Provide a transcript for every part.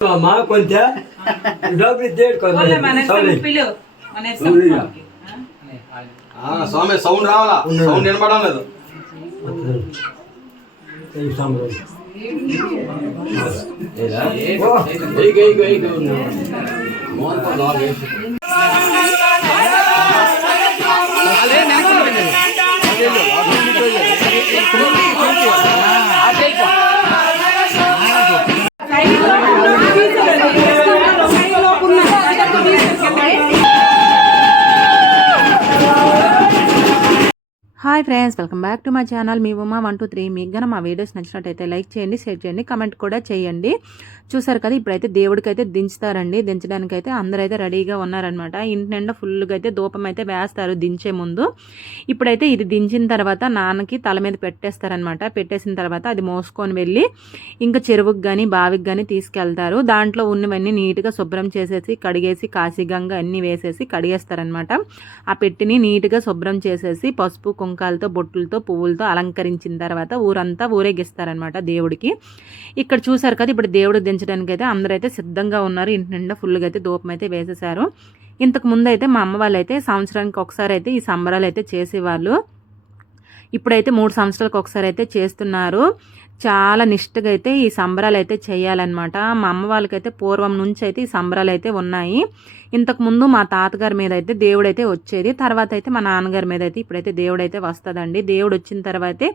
అమ్మ కొంచెం డబ్బులు. ఆ? ఆ, స్వామి సౌండ్ రావాలా? సౌండ్ వినపడడం లేదు. Hi friends welcome back to my channel. Me Uma one two three. మీకు కనుక మా వీడియోస్ నచ్చినట్టయితే లైక్ చేయండి షేర్ చేయండి కమెంట్ కూడా చేయండి. చూసారు కదా ఇప్పుడైతే దేవుడికి అయితే దించుతారండి. దించడానికి అయితే అందరూ అయితే రెడీగా ఉన్నారనమాట ఇంటి నిండా ఫుల్గా అయితే ధూపం అయితే వేస్తారు దించే ముందు. ఇప్పుడైతే ఇది దించిన తర్వాత నాన్నకి తల మీద పెట్టేస్తారనమాట పెట్టేసిన తర్వాత అది మోసుకొని వెళ్ళి ఇంకా చెరువుకి కానీ బావికి కానీ తీసుకెళ్తారు. దాంట్లో ఉన్నవన్నీ నీట్గా శుభ్రం చేసేసి కడిగేసి కాశీగంగా అన్నీ వేసేసి కడిగేస్తారనమాట ఆ పెట్టిని నీట్గా శుభ్రం చేసేసి పసుపు కుంకాలతో బొట్టులతో పువ్వులతో అలంకరించిన తర్వాత ఊరంతా ఊరేగిస్తారనమాట దేవుడికి. ఇక్కడ చూసారు కదా ఇప్పుడు దేవుడు దించడానికి అయితే అందరూ అయితే సిద్ధంగా ఉన్నారు. ఇంటి నిండా ఫుల్గా అయితే దూపం అయితే వేసేసారు ఇంతకు ముందు అయితే మా అమ్మ వాళ్ళు అయితే సంవత్సరానికి ఒకసారి అయితే ఈ సంబరాలు అయితే చేసేవాళ్ళు. ఇప్పుడైతే మూడు సంవత్సరాలకు ఒకసారి అయితే చేస్తున్నారు. చాలా నిష్టగా అయితే ఈ సంబరాలు అయితే చేయాలన్నమాట. మా అమ్మ వాళ్ళకైతే పూర్వం నుంచి అయితే ఈ సంబరాలు అయితే ఉన్నాయి ఇంతకుముందు మా తాతగారి మీద అయితే దేవుడు అయితే వచ్చేది. తర్వాత అయితే మా నాన్నగారి మీద అయితే ఇప్పుడైతే దేవుడు అయితే వస్తుందండి. దేవుడు వచ్చిన తర్వాతే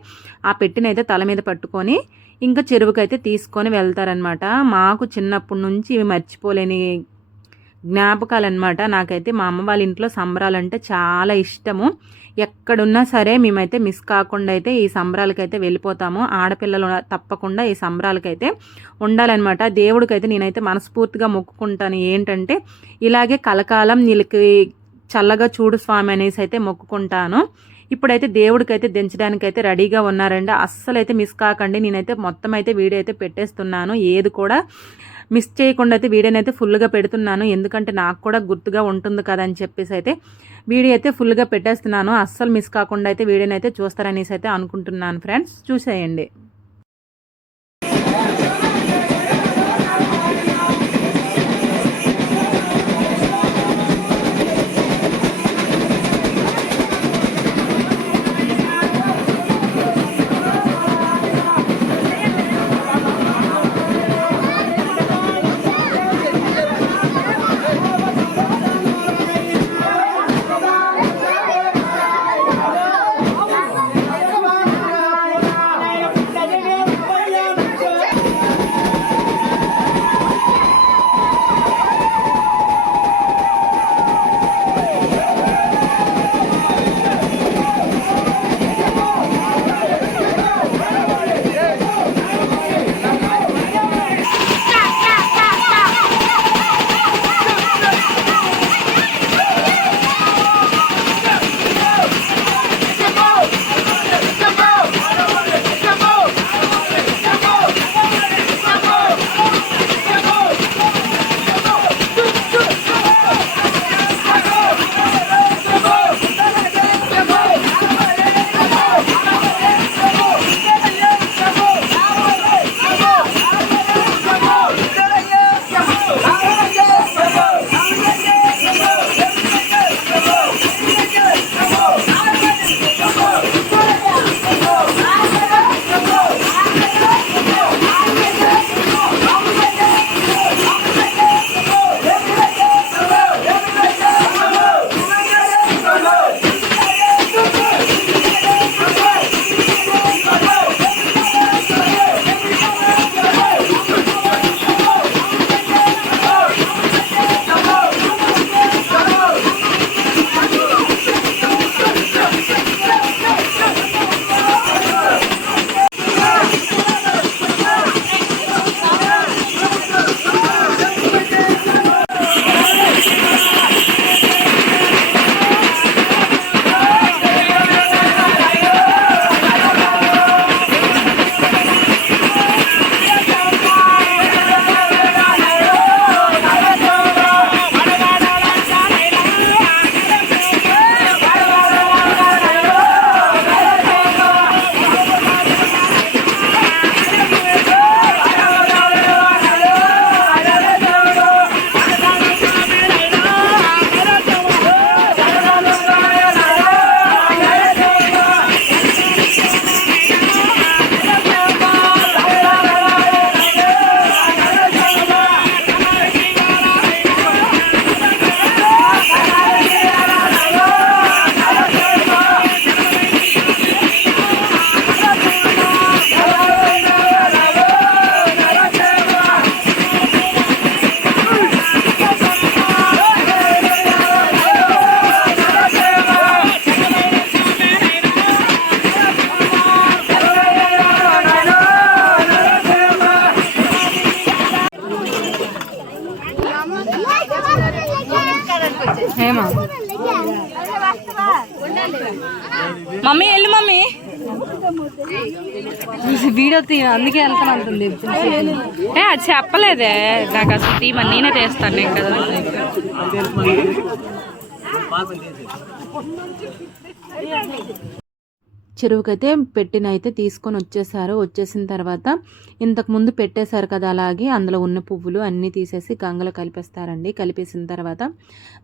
ఆ పెట్టినైతే తల మీద పట్టుకొని ఇంకా చెరువుకైతే తీసుకొని వెళ్తారనమాట మాకు చిన్నప్పటి నుంచి ఇవి మర్చిపోలేని జ్ఞాపకాలు అనమాట నాకైతే మా అమ్మ వాళ్ళ ఇంట్లో సంబరాలు అంటే చాలా ఇష్టము. ఎక్కడున్నా సరే మేమైతే మిస్ కాకుండా అయితే ఈ సంబరాలకైతే వెళ్ళిపోతాము. ఆడపిల్లలు తప్పకుండా ఈ సంబరాలకైతే ఉండాలన్నమాట. దేవుడికైతే నేనైతే మనస్ఫూర్తిగా మొక్కుకుంటాను. ఏంటంటే ఇలాగే కలకాలం వీళ్ళకి చల్లగా చూడు స్వామి అనేసి అయితే మొక్కుకుంటాను. ఇప్పుడైతే దేవుడికైతే దించడానికైతే రెడీగా ఉన్నారండి. అస్సలు అయితే మిస్ కాకండి. నేనైతే మొత్తం అయితే వీడియో అయితే పెట్టేస్తున్నాను. ఏది కూడా మిస్ చేయకుండా అయితే వీడియోని అయితే ఫుల్గా పెడుతున్నాను. ఎందుకంటే నాకు కూడా గుర్తుగా ఉంటుంది కదా అని చెప్పేసి అయితే వీడియో అయితే ఫుల్గా పెట్టేస్తున్నాను. అస్సలు మిస్ కాకుండా అయితే వీడియోని అయితే చూస్తారనేసి అయితే అనుకుంటున్నాను ఫ్రెండ్స్. చూసేయండి. తీ అందుకే వెళ్తాను అంటుంది. ఏ అది చెప్పలేదే. నాకు అసలు తీమని నేనే తీస్తాను నేను కదా చెరువుకైతే పెట్టిన అయితే తీసుకొని వచ్చేసారు. వచ్చేసిన తర్వాత ఇంతకు ముందు పెట్టేశారు కదా అలాగే అందులో ఉన్న పువ్వులు అన్నీ తీసేసి గంగలో కలిపేస్తారండి. కలిపేసిన తర్వాత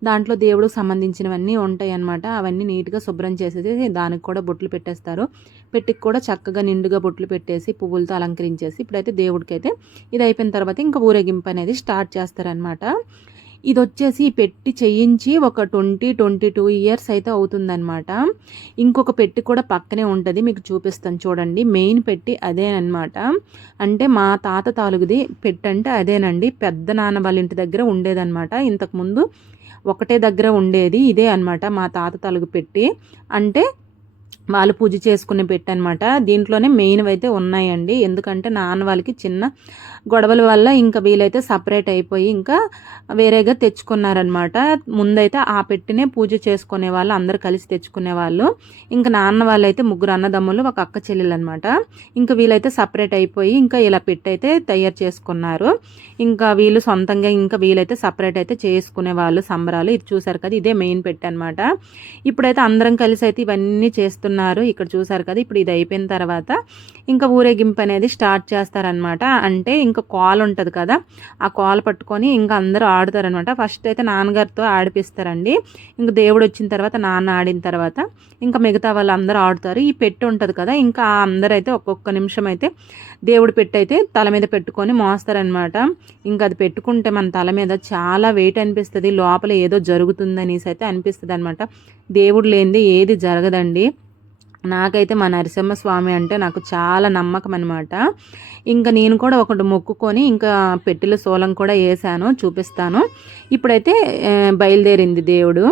దాంట్లో దేవుడికి సంబంధించినవన్నీ ఉంటాయి అన్నమాట అవన్నీ నీట్గా శుభ్రం చేసేసి దానికి కూడా బొట్లు పెట్టేస్తారు. పెట్టికి కూడా చక్కగా నిండుగా బొట్లు పెట్టేసి పువ్వులతో అలంకరించేసి ఇప్పుడైతే దేవుడికైతే ఇది అయిపోయిన తర్వాత ఇంకా ఊరేగింపు అనేది స్టార్ట్ చేస్తారనమాట ఇది వచ్చేసి పెట్టి చేయించి ఒక ట్వంటీ ట్వంటీ టూ ఇయర్స్ అయితే అవుతుందన్నమాట. ఇంకొక పెట్టి కూడా పక్కనే ఉంటుంది మీకు చూపిస్తాను చూడండి. మెయిన్ పెట్టి అదేనమాట అంటే మా తాత తాలుగుది పెట్టి అంటే అదేనండి. పెద్ద నాన్న వాళ్ళ ఇంటి దగ్గర ఉండేదన్నమాట. ఇంతకుముందు ఒకటే దగ్గర ఉండేది ఇదే అన్నమాట మా తాత తలుగు పెట్టి. అంటే వాళ్ళు పూజ చేసుకునే పెట్టనమాట దీంట్లోనే మెయిన్ అయితే ఉన్నాయండి. ఎందుకంటే నాన్న వాళ్ళకి చిన్న గొడవల వల్ల ఇంకా వీలైతే సపరేట్ అయిపోయి ఇంకా వేరేగా తెచ్చుకున్నారనమాట ముందైతే ఆ పెట్టినే పూజ చేసుకునే వాళ్ళు అందరు కలిసి తెచ్చుకునే వాళ్ళు. ఇంకా నాన్న వాళ్ళైతే ముగ్గురు అన్నదమ్ములు ఒక అక్క చెల్లెలు అనమాట ఇంకా వీలైతే సపరేట్ అయిపోయి ఇంకా ఇలా పెట్టయితే తయారు చేసుకున్నారు. ఇంకా వీళ్ళు సొంతంగా ఇంకా వీలైతే సపరేట్ అయితే చేసుకునే వాళ్ళు సంబరాలు. ఇది చూసారు కదా ఇదే మెయిన్ పెట్టనమాట ఇప్పుడైతే అందరం కలిసి అయితే ఇవన్నీ చేస్తున్నారు. ఇక్కడ చూసారు కదా ఇప్పుడు ఇది అయిపోయిన తర్వాత ఇంకా ఊరేగింపు అనేది స్టార్ట్ చేస్తారనమాట అంటే ఇంకా కాల్ ఉంటుంది కదా ఆ కాల్ పట్టుకొని ఇంకా అందరూ ఆడుతారనమాట. ఫస్ట్ అయితే నాన్నగారితో ఆడిపిస్తారండి. ఇంకా దేవుడు వచ్చిన తర్వాత నాన్న ఆడిన తర్వాత ఇంకా మిగతా వాళ్ళు అందరూ ఆడుతారు. ఈ పెట్టు ఉంటుంది కదా ఇంకా అందరూ అయితే ఒక్కొక్క నిమిషం అయితే దేవుడు పెట్టు అయితే తల మీద పెట్టుకొని మోస్తారనమాట. ఇంకా అది పెట్టుకుంటే మన తల మీద చాలా వెయిట్ అనిపిస్తుంది. లోపల ఏదో జరుగుతుందనేసి అయితే అనిపిస్తుంది అనమాట దేవుడు లేనిది ఏది జరగదండి. నాకైతే మా నరసింహ స్వామి అంటే నాకు చాలా నమ్మకం అనమాట ఇంకా నేను కూడా ఒకటి మొక్కుకొని ఇంకా పెట్టిల సోలం కూడా వేసాను చూపిస్తాను. ఇప్పుడైతే బయలుదేరింది దేవుడు.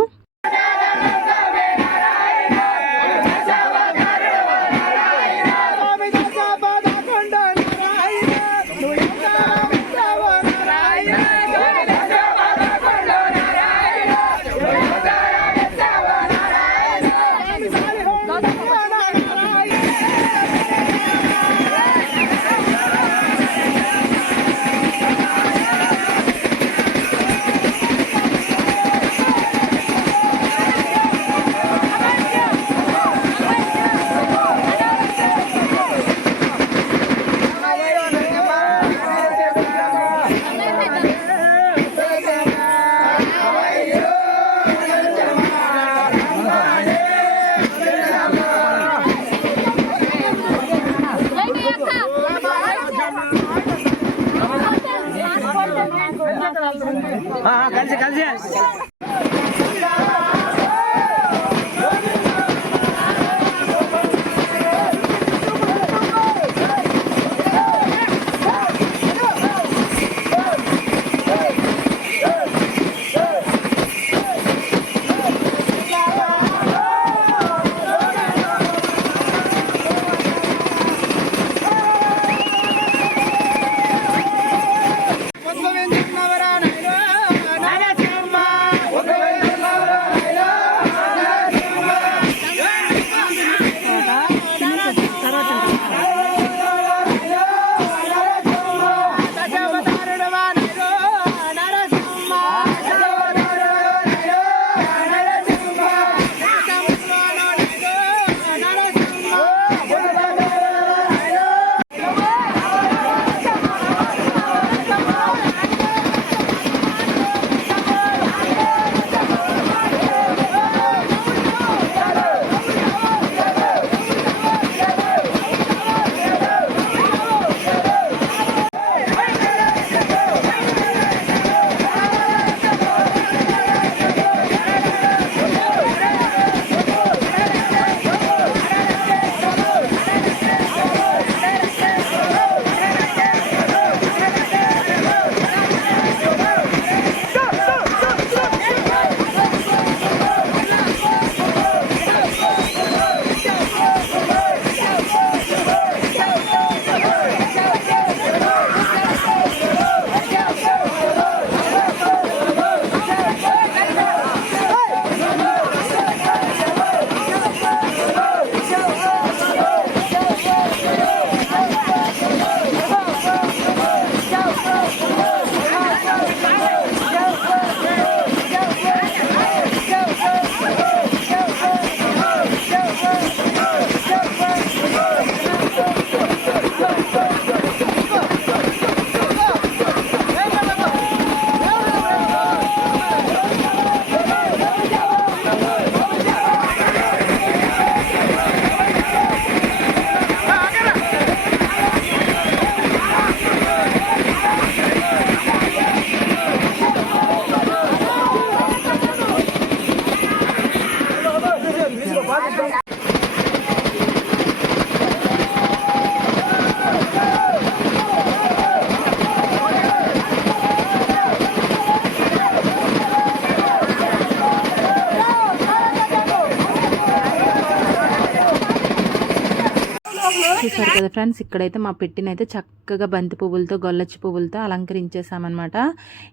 చూసారు కదా ఫ్రెండ్స్ ఇక్కడైతే మా పెట్టినైతే చక్కగా బంతి పువ్వులతో గొల్లచ్చి పువ్వులతో అలంకరించేసామన్నమాట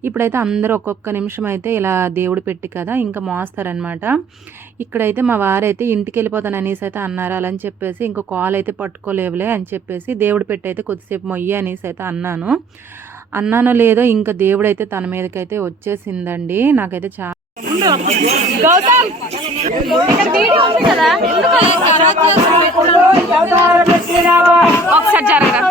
ఇప్పుడైతే అందరూ ఒక్కొక్క నిమిషం అయితే ఇలా దేవుడు పెట్టి కదా ఇంకా మోస్తారనమాట ఇక్కడైతే మా వారైతే ఇంటికి వెళ్ళిపోతాను అనేసి అయితే అన్నారు. అలా అని చెప్పేసి ఇంకో కాల్ అయితే పట్టుకోలేవులే అని చెప్పేసి దేవుడు పెట్టి అయితే కొద్దిసేపు మొయ్యి అనేసి అయితే అన్నాను. అన్నానో లేదో ఇంకా దేవుడు అయితే తన మీదకైతే వచ్చేసిందండి. నాకైతే చాలా గౌతమ్ వీడియో ఉంది కదా? ఒకసారి జరగరా.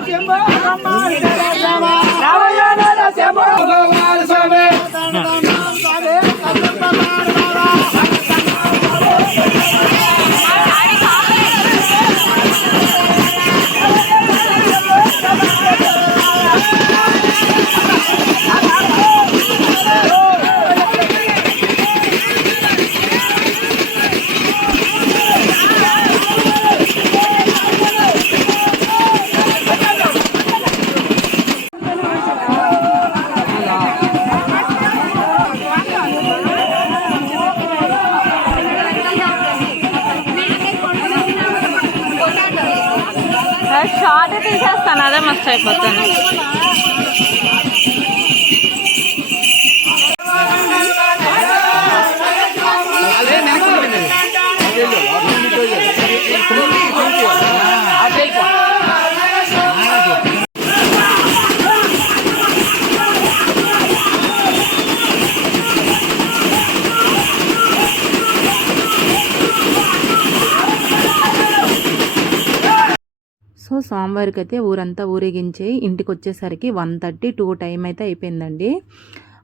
సోమవారికి అయితే ఊరంతా ఊరేగించి ఇంటికి వచ్చేసరికి వన్ థర్టీ టూ టైం అయితే అయిపోయిందండి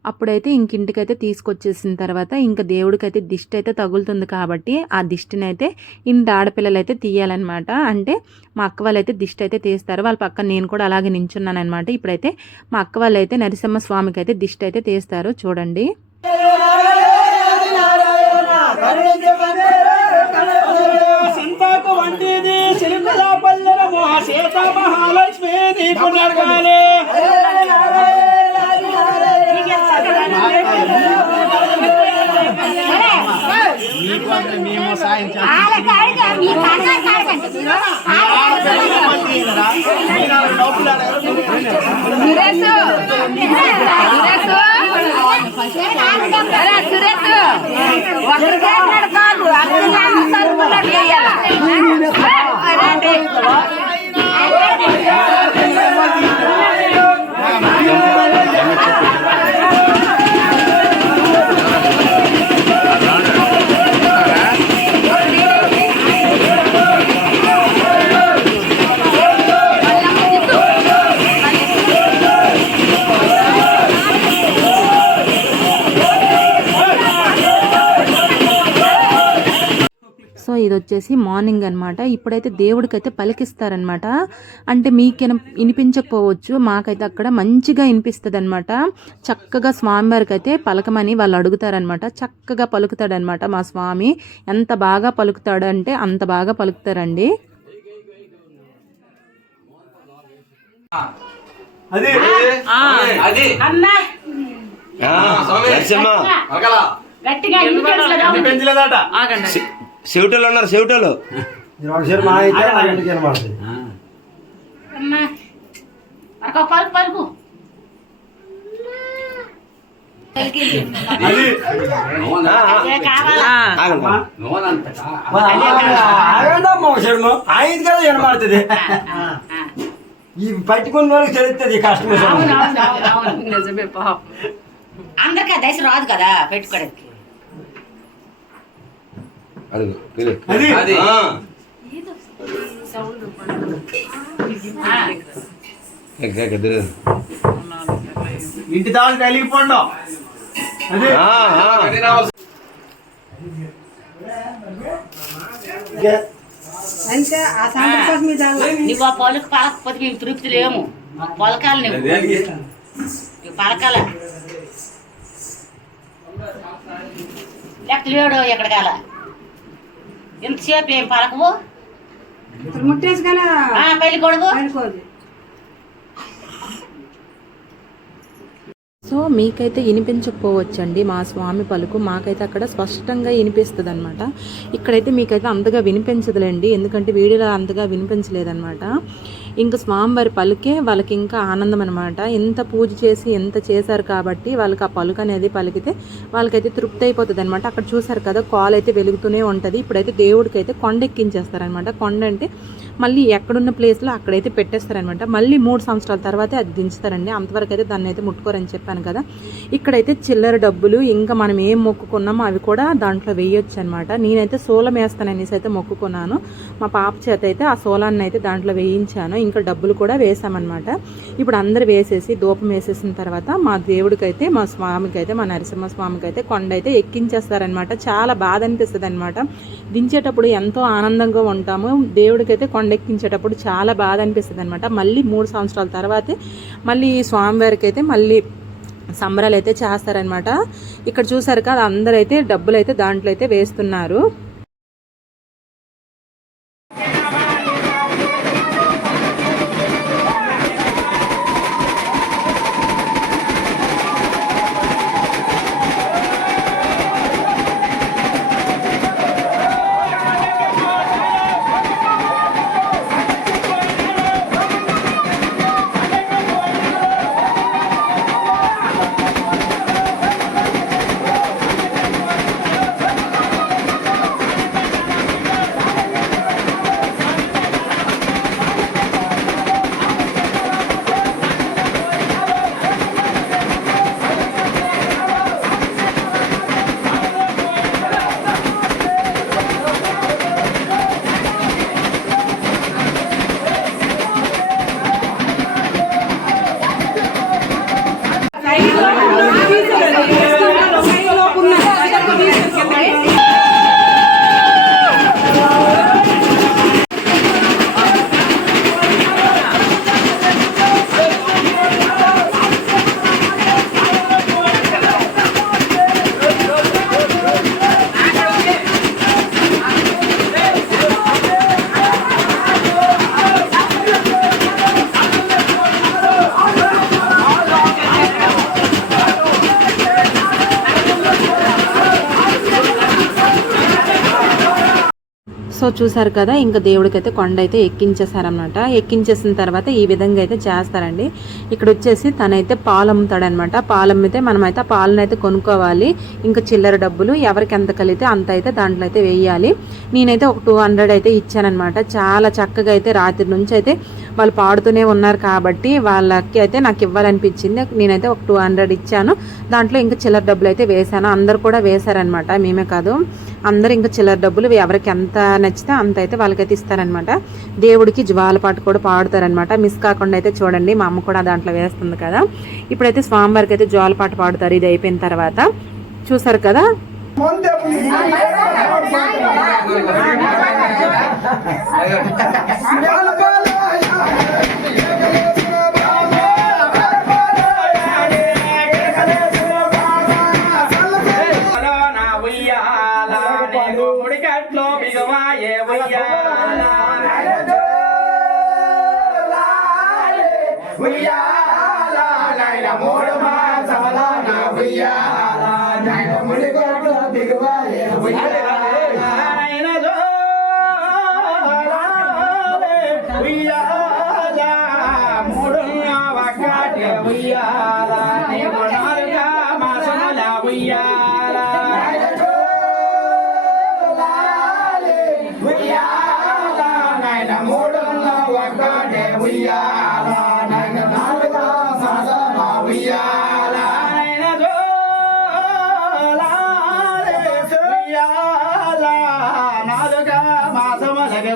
అప్పుడైతే ఇంక ఇంటికైతే తీసుకొచ్చేసిన తర్వాత ఇంకా దేవుడికైతే దిష్టి అయితే తగులుతుంది కాబట్టి ఆ దిష్టిని అయితే ఇంత ఆడపిల్లలు అయితే తీయాలన్నమాట అంటే మా అక్క వాళ్ళైతే దిష్టి అయితే తీస్తారు వాళ్ళ పక్కన నేను కూడా అలాగే నించున్నాను అనమాట ఇప్పుడైతే మా అక్క వాళ్ళైతే నరసింహ స్వామికి అయితే దిష్టి అయితే తీస్తారు చూడండి మహాలక్ష్మి నీకు నడగాలి సో ఇది వచ్చేసి మార్నింగ్ అనమాట ఇప్పుడైతే దేవుడికైతే పలికిస్తారనమాట అంటే మీకు వినిపించకపోవచ్చు మాకైతే అక్కడ మంచిగా వినిపిస్తుంది అనమాట చక్కగా స్వామివారికి అయితే పలకమని వాళ్ళు అడుగుతారనమాట చక్కగా పలుకుతాడనమాట మా స్వామి. ఎంత బాగా పలుకుతాడు అంటే అంత బాగా పలుకుతారండి. అది. అది. అన్నా. గట్టిగా ఆగండి. చెవిటోళ్ళు ఉన్నారు ఆగండమ్మా శర్మ ఆయన కదా వినబడుతుంది ఈ పట్టుకున్న వాళ్ళకి తెలుస్తుంది కష్టం అందరికీ దశ రాదు కదా పెట్టుకోవడానికి. అడుగు. అది. ఇంటి దాని కలిగిపోండు అది. ఆ, ఆ. అది రావాలి. నువ్వు ఆ పలుకు పలకపోతే మేము తృప్తి లేము మాకు పలకాలి? నువ్వు పలకాల లెక్క లేడు ఎక్కడికాల ఎంతసేపు ఏం పలకవు? ఆ, పెళ్ళి కొడుకు సో మీకైతే వినిపించకపోవచ్చండి. మా స్వామి పలుకు మాకైతే అక్కడ స్పష్టంగా వినిపిస్తుంది అనమాట ఇక్కడైతే మీకైతే అంతగా వినిపించదులేండి. ఎందుకంటే వీడియోలో అంతగా వినిపించలేదన్నమాట. ఇంకా స్వామివారి పలుకే వాళ్ళకి ఇంకా ఆనందం అనమాట ఎంత పూజ చేసి ఎంత చేశారు కాబట్టి వాళ్ళకి ఆ పలుకు అనేది పలికితే వాళ్ళకైతే తృప్తి అయిపోతుంది అనమాట అక్కడ చూసారు కదా కాల్ అయితే వెలుగుతూనే ఉంటుంది. ఇప్పుడైతే దేవుడికి అయితే కొండ ఎక్కించేస్తారనమాట కొండ అంటే మళ్ళీ ఎక్కడున్న ప్లేస్లో అక్కడైతే పెట్టేస్తారనమాట మళ్ళీ మూడు సంవత్సరాల తర్వాతే అది దించుతారండి. అంతవరకు అయితే దాన్ని అయితే ముట్టుకోరని చెప్పాను కదా. ఇక్కడైతే చిల్లర డబ్బులు ఇంకా మనం ఏం మొక్కుకున్నామో అవి కూడా దాంట్లో వేయొచ్చు అనమాట నేనైతే సోలం వేస్తాననేసి అయితే మొక్కుకున్నాను. మా పాప చేత అయితే ఆ సోలాన్ని అయితే దాంట్లో వేయించాను. ఇంకా డబ్బులు కూడా వేసామన్నమాట ఇప్పుడు అందరు వేసేసి దూపం వేసేసిన తర్వాత మా దేవుడికైతే మా స్వామికి అయితే మా నరసింహ స్వామికి అయితే కొండ అయితే ఎక్కించేస్తారనమాట చాలా బాధ అనిపిస్తుంది అనమాట దించేటప్పుడు ఎంతో ఆనందంగా ఉంటాము. దేవుడికైతే కొండ ఎక్కించేటప్పుడు చాలా బాధ అనిపిస్తుంది అనమాట మళ్ళీ మూడు సంవత్సరాల తర్వాతే మళ్ళీ స్వామివారికి అయితే మళ్ళీ సంబరాలు అయితే చేస్తారనమాట ఇక్కడ చూసారు కదా అందరైతే డబ్బులు అయితే దాంట్లో అయితే వేస్తున్నారు. చూసారు కదా ఇంకా దేవుడికైతే కొండ అయితే ఎక్కించేసారనమాట ఎక్కించేసిన తర్వాత ఈ విధంగా అయితే చేస్తారండి. ఇక్కడ వచ్చేసి తనైతే పాలు అమ్ముతాడనమాట పాలు అమ్మితే మనమైతే ఆ పాలను అయితే కొనుక్కోవాలి. ఇంకా చిల్లర డబ్బులు ఎవరికి ఎంత కలిగితే అంత అయితే దాంట్లో అయితే వేయాలి. నేనైతే ఒక టూ హండ్రెడ్ అయితే ఇచ్చానమాట చాలా చక్కగా అయితే రాత్రి నుంచి అయితే వాళ్ళు పాడుతూనే ఉన్నారు కాబట్టి వాళ్ళకి అయితే నాకు ఇవ్వాలనిపించింది. నేనైతే ఒక టూ హండ్రెడ్ ఇచ్చాను. దాంట్లో ఇంకా చిల్లర డబ్బులు అయితే వేశాను. అందరు కూడా వేశారనమాట మేమే కాదు. అందరు ఇంకా చిల్లర డబ్బులు ఎవరికి ఎంత నచ్చితే అంత అయితే వాళ్ళకైతే ఇస్తారనమాట దేవుడికి జ్వాలపాట కూడా పాడుతారనమాట మిస్ కాకుండా అయితే చూడండి మా అమ్మ కూడా దాంట్లో వేస్తుంది కదా. ఇప్పుడైతే స్వామివారికి అయితే జ్వాలపాట పాడుతారు ఇది అయిపోయిన తర్వాత. చూసారు కదా? Yeah ముడికట్లో బిగవాయే ఉయ్యాల. ఉయ్యాల. మూడు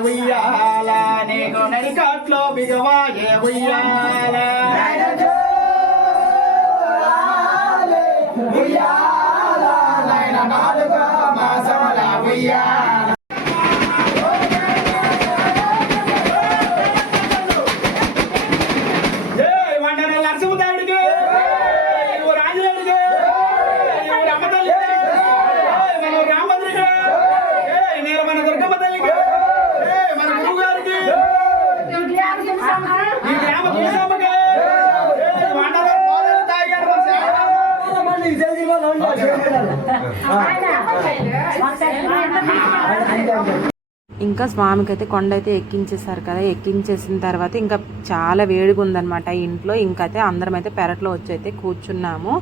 ఉయ్యాల నీకు నడికట్లో బిగవాయే ఉయ్యాల ఉయ్యాల? تعالى ఇంకా స్వామికి అయితే కొండ అయితే ఎక్కించేసారు కదా. ఎక్కించేసిన తర్వాత ఇంకా చాలా వేడిగా ఉందనమాట ఇంట్లో. ఇంకైతే అయితే అందరం అయితే పెరట్లో వచ్చి అయితే కూర్చున్నాము.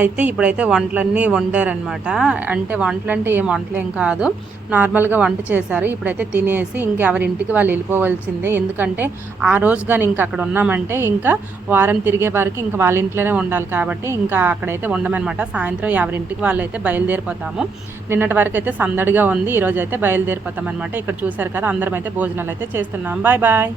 అయితే ఇప్పుడైతే వంటలన్నీ వండారనమాట అంటే వంటలు అంటే ఏం వంటలేం కాదు. నార్మల్గా వంట చేశారు. ఇప్పుడైతే తినేసి ఇంకెవరింటికి వాళ్ళు వెళ్ళిపోవాల్సిందే. ఎందుకంటే ఆ రోజు కానీ ఇంకా అక్కడ ఉన్నామంటే ఇంకా వారం తిరిగే వరకు ఇంకా వాళ్ళ ఇంట్లోనే ఉండాలి కాబట్టి ఇంకా అక్కడైతే ఉండమనమాట సాయంత్రం ఎవరింటికి వాళ్ళు అయితే బయలుదేరిపోతాము. నిన్నటి వరకు అయితే సందడిగా ఉంది. ఈరోజు అయితే బయలుదేరిపోతాం అనమాట ఇక్కడ చూసారు కదా అందరం అయితే భోజనాలు అయితే చేస్తున్నాం. Bye bye.